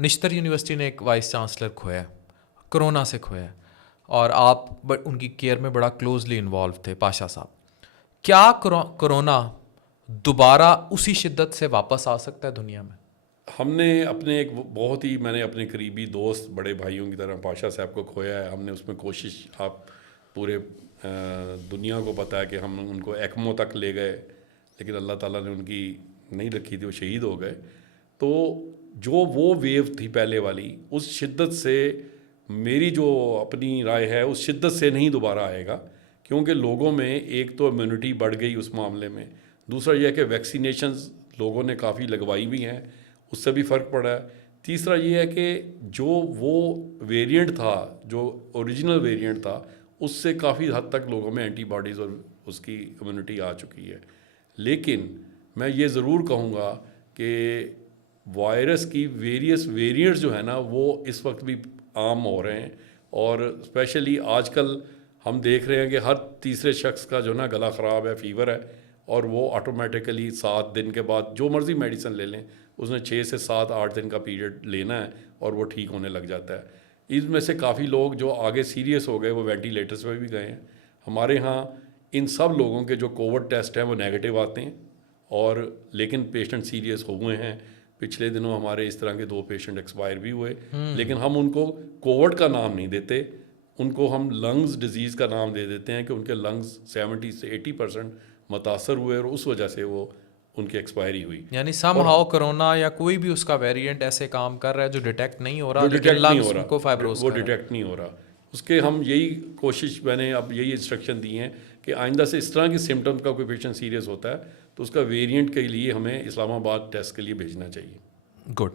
نشتر university نے ایک vice chancellor کھویا ہے, کرونا سے کھویا ہے, اور آپ ان کی کیئر میں بڑا کلوزلی انوالو تھے, پاشا صاحب. کیا کرونا دوبارہ اسی شدت سے واپس آ سکتا ہے دنیا میں؟ ہم نے اپنے ایک بہت ہی میں نے اپنے قریبی دوست بڑے بھائیوں کی طرح پاشا صاحب کو کھویا ہے. ہم نے اس میں کوشش, آپ پورے دنیا کو پتہ ہے کہ ہم ان کو ایکمو تک لے گئے, لیکن اللہ تعالیٰ نے ان کی نہیں رکھی تھی, وہ شہید ہو گئے. تو جو وہ ویو تھی پہلے والی, اس شدت سے میری جو اپنی رائے ہے اس شدت سے نہیں دوبارہ آئے گا, کیونکہ لوگوں میں ایک تو امیونٹی بڑھ گئی اس معاملے میں, دوسرا یہ ہے کہ ویکسینیشنز لوگوں نے کافی لگوائی بھی ہیں, اس سے بھی فرق پڑا ہے. تیسرا یہ ہے کہ جو وہ ویریئنٹ تھا, جو اوریجنل ویریئنٹ تھا, اس سے کافی حد تک لوگوں میں اینٹی باڈیز اور اس کی امیونٹی آ چکی ہے. لیکن میں یہ ضرور کہوں گا کہ وائرس کی ویریس ویریئنٹس جو ہے نا وہ اس وقت بھی عام ہو رہے ہیں, اور اسپیشلی آج کل ہم دیکھ رہے ہیں کہ ہر تیسرے شخص کا جو نا گلا خراب ہے, فیور ہے, اور وہ آٹومیٹیکلی 7 دن کے بعد جو مرضی میڈیسن لے لیں, اس نے 6 سے 7-8 دن کا پیریڈ لینا ہے اور وہ ٹھیک ہونے لگ جاتا ہے. اس میں سے کافی لوگ جو آگے سیریس ہو گئے وہ وینٹیلیٹرز پہ بھی گئے ہیں. ہمارے ہاں ان سب لوگوں کے جو کووڈ ٹیسٹ ہیں وہ نیگیٹو آتے ہیں, اور لیکن پیشنٹ سیریس ہوئے ہیں. پچھلے دنوں ہمارے اس طرح کے 2 پیشنٹ ایکسپائر بھی ہوئے, لیکن ہم ان کو کووڈ کا نام نہیں دیتے, ان کو ہم لنگز ڈیزیز کا نام دے دیتے ہیں کہ ان کے لنگز 70 سے 80% متاثر ہوئے اور اس وجہ سے وہ ان کی ایکسپائری ہوئی. یعنی سم ہاؤ کرونا یا کوئی بھی اس کا ویریئنٹ ایسے کام کر رہا ہے جو ڈیٹیکٹ نہیں ہو رہا, لیکن لنگز کو فائبروز وہ ڈیٹیکٹ نہیں ہو رہا. اس کے ہم یہی کوشش, میں نے اب یہی انسٹرکشن دی ہیں کہ آئندہ سے اس طرح کی سمٹم کا کوئی پیشنٹ سیریس ہوتا ہے تو اس کا ویریئنٹ کے لیے ہمیں اسلام آباد ٹیسٹ کے لیے بھیجنا چاہیے. گڈ.